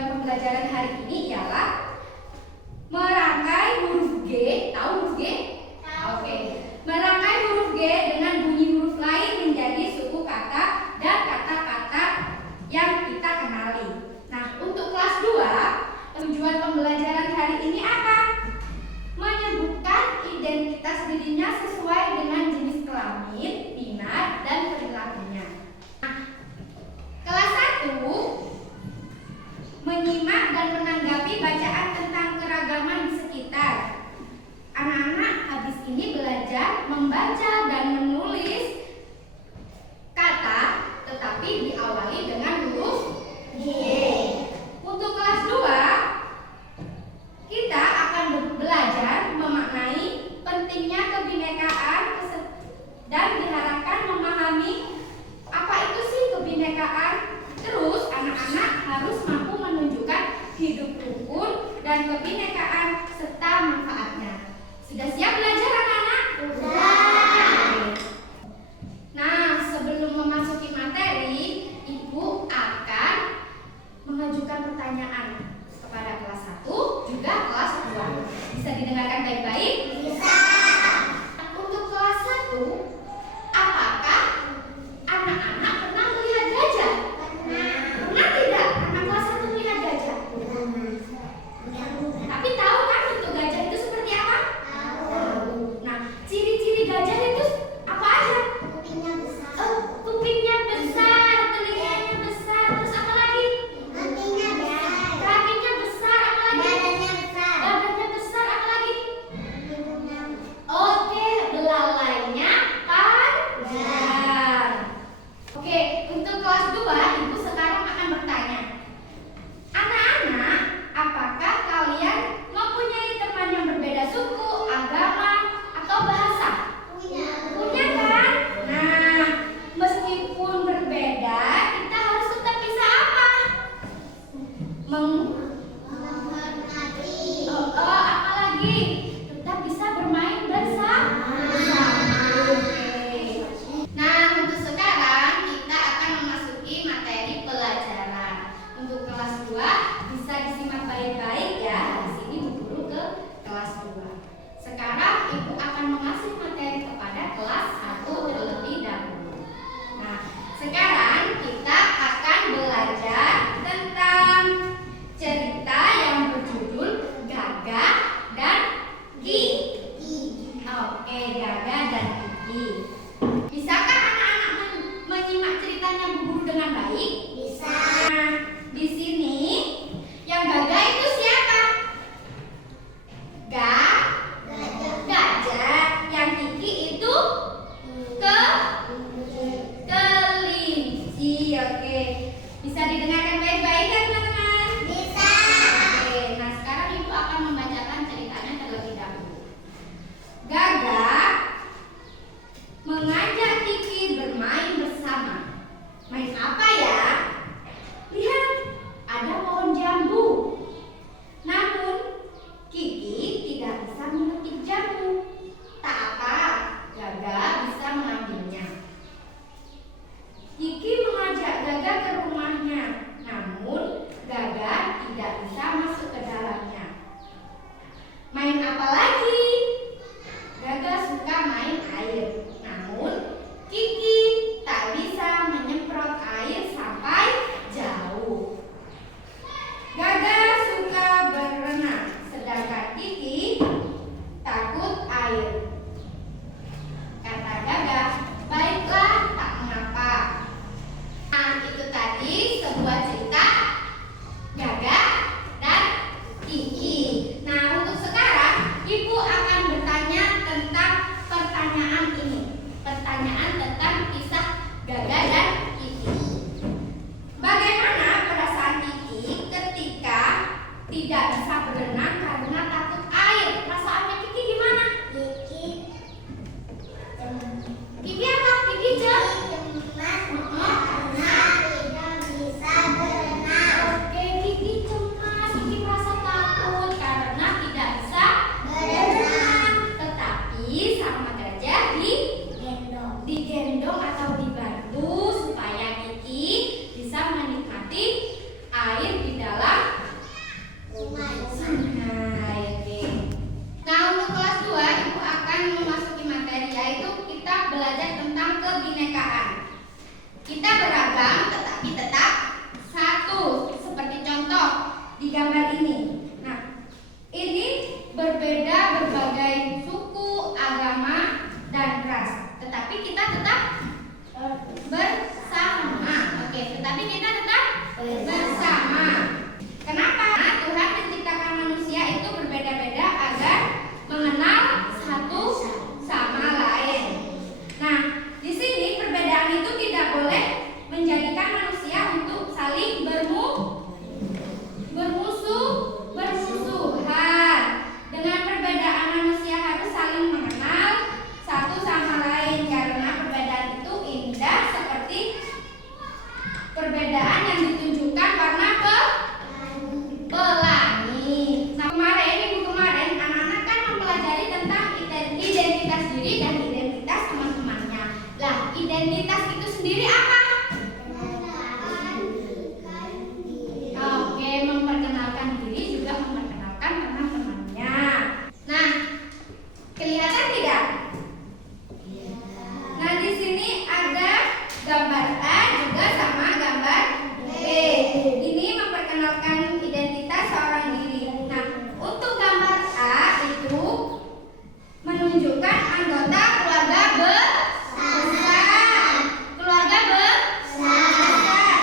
tujuan pembelajaran hari ini ialah merangkai huruf G. Tahu huruf G? Oke. Merangkai huruf G dengan bunyi huruf lain menjadi suku kata dan kata-kata yang kita kenali. Nah, untuk kelas 2, tujuan pembelajaran hari ini apa? Menyebutkan identitas dirinya sesuai dengan jenis kelamin, minat, dan perilakunya. Nah, kelas 1 menyimak dan menanggapi bacaan tentang keragaman di sekitar. Anak-anak habis ini belajar membaca dan menulis kata, tetapi diawali dengan huruf G. Untuk kelas 2, kita akan belajar memaknai pentingnya kebinekaan dan diharapkan memahami apa itu sih kebinekaan. Terus anak-anak harus mampu menunjukkan hidup rukun dan kebinekaan serta manfaatnya. Sudah siap belajar anak-anak? Sudah. Nah, sebelum memasuki materi, Ibu akan mengajukan pertanyaan kepada kelas 1 juga kelas 2. Bisa didengarkan baik-baik? Bisa. Untuk kelas 1, apakah anak-anak pernah melihat gajah? Pernah tidak anak kelas 1 melihat gajah? Tapi tahu kan bentuk gajah itu seperti apa? Tahu. Nah, ciri-ciri gajah itu apa aja? Kupingnya besar. Kupingnya besar, telinganya besar, terus apa lagi? Kakinya besar. Kakinya besar, apa lagi? Badannya besar. Badannya besar, apa lagi? Oke, belalainya panjang. Oke, untuk kelas 2, Ibu sekarang akan bertanya. Anak-anak, apakah kalian mempunyai teman yang berbeda suku, agama, atau bahasa? Punya kan? Nah, meskipun berbeda, kita harus tetap bisa apa? Menghormati. Apa lagi? Tetap bisa bermain bersama. Oke. Nah, untuk sekarang kita akan memasuki materi pelajaran. Untuk kelas 2 bisa disimak baik-baik ya. Di sini Bu Guru ke kelas 2. Sekarang Ibu akan mengasih materi kepada kelas 1 terlebih dahulu. Nah, sekarang kita akan belajar tentang cerita yang berjudul Gagah dan Kiki. Oke, Gagah dan Kiki. Bisakah anak-anak menyimak ceritanya Bu Guru dengan baik? Bisa. Nah, di sini yang gagah itu siapa? Gajah. Yang Kiki itu kelinci. Oke. Bisa didengarkan baik-baik ya teman-teman? Bisa. Oke. Nah, sekarang Ibu akan membacakan ceritanya terlebih dahulu. Gagah mengajak Kiki bermain bersama. Main apa ya? Lihat, ada pohon jambu. Namun, Kiki tidak bisa memetik jambu. Tak apa, Gagah bisa mengambilnya. Kiki mengajak Gagah ke rumahnya. Namun, Gagah tidak bisa masuk ke dalamnya. Main apa lagi? Gagah suka main air. Namun, Kiki tak bisa menyemprot air sampai jauh. Gagah suka berenang, sedangkan Kiki takut air. Kata Gagah, baiklah, tak mengapa. Nah, itu tadi sebuah cerita Gagah dan Kiki. Nah, untuk sekarang Ibu akan bertanya tentang pertanyaan ini. Pertanyaan tentang kisah Gagah dan Kiki. Bagaimana perasaan Kiki ketika tidak bisa berenang karena takut air? Perasaannya Kiki gimana? Kiki apa? Kiki cemas karena tidak bisa berenang. Oke, Kiki cemas. Kiki merasa takut karena tidak bisa berenang. Tetapi sama gajah digendong atau dibantu supaya Kiki bisa menikmati air di dalam Kita beragam tetapi tetap satu. Seperti contoh di gambar ini. Nah, ini berbeda berbagai suku, agama, dan ras. Tetapi kita tetap bersama. Oke, tetapi kita tetap bersama. Kenapa? Nah, Tuhan menciptakan manusia itu berbeda-beda agar mengenal satu sama lain. Nah, di sini perbedaan itu tidak boleh menjadikan manusia untuk saling bermusuhan. Dengan perbedaan manusia harus saling mengenal satu sama lain karena perbedaan itu indah seperti perbedaan yang ditunjukkan warna pelangi. Nah, minggu kemarin anak-anak kan mempelajari tentang identitas diri dan identitas teman-temannya. Lah, identitas itu sendiri apa? Oke, memperkenalkan diri juga memperkenalkan teman-temannya. Nah, kelihatan tidak? Nah, di sini ada gambar A juga sama gambar B. Ini memperkenalkan identitas seorang diri. Nah, untuk gambar A itu menunjukkan anggota keluarga besar. Keluarga besar.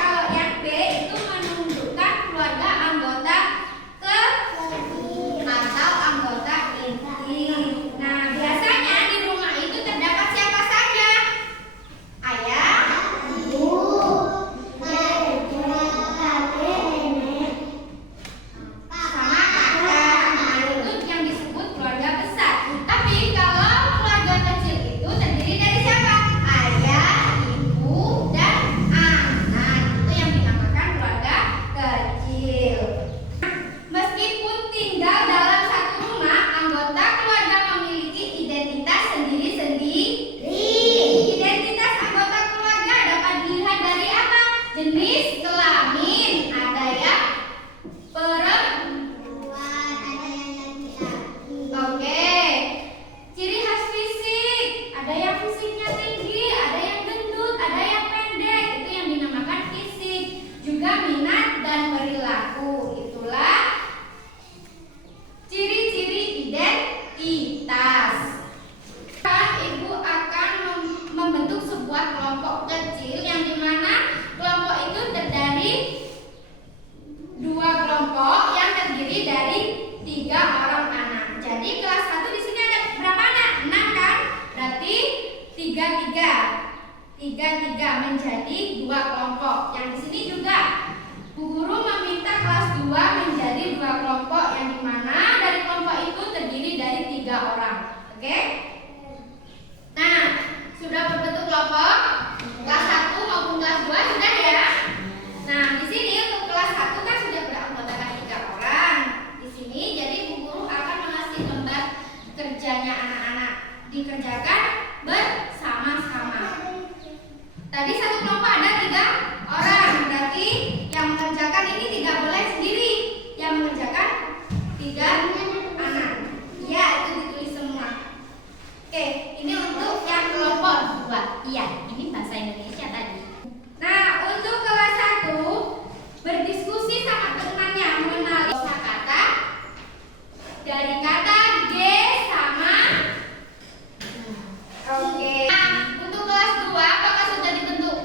Kalau yang B itu menunjukkan keluarga anggota kecil atau anggota inti. Nah, biasanya di rumah itu terdapat siapa saja? Ayah, ibu, sama kakak. Nah, itu yang disebut keluarga besar. Tapi kalau keluarga kecil itu terdiri dari siapa? Ayah, ibu, dan anak. Itu yang dinamakan keluarga kecil. Meskipun tinggal dalam satu rumah, anggota keluarga memiliki identitas sendiri-sendiri. Identitas anggota keluarga dapat dilihat dari apa? Jenis kelamin. Ada yang perempuan, ada yang laki-laki. Oke. Ciri khas fisik. Ada yang fisiknya tinggi, ada yang gendut, ada yang pendek. Itu yang dinamakan fisik. Juga minat dan perilaku. Itulah ciri-ciri identitas. Ibu akan membentuk sebuah kelompok kecil yang dimana kelompok itu terdiri dua kelompok yang terdiri dari 3 orang anak. Jadi kelas 1 di sini ada berapa anak? 6 kan? Berarti 3 menjadi 2 kelompok. Yang di sini juga Bu Guru meminta kelas 2 menjadi 2 kelompok yang dimana dari kelompok itu terdiri dari 3 orang. Oke? Nah, sudah berbentuk kelompok kelas 1 maupun kelas 2 sudah ya. Nah, di sini untuk kelas 1 kan sudah beranggotakan 3 orang. Di sini jadi Bu Guru akan mengasih lembar kerjanya anak-anak dikerjakan bersama-sama. Tadi satu kelompok ada 3 orang, berarti yang mengerjakan ini tidak boleh sendiri. Yang mengerjakan 3 anak. Iya, itu ditulis semua. Oke, ini untuk yang kelompok 2. Iya, ini bahasa Indonesia tadi. Nah, untuk kelas 1 berdiskusi sama temannya mengenali kosakata dari kata G sama. Oke. Nah, untuk kelas 2 apakah sudah dibentuk?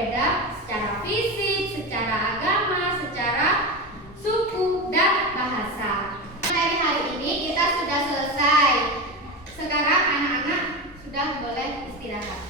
berbeda secara fisik, secara agama, secara suku, dan bahasa. Materi hari ini kita sudah selesai. Sekarang anak-anak sudah boleh istirahat.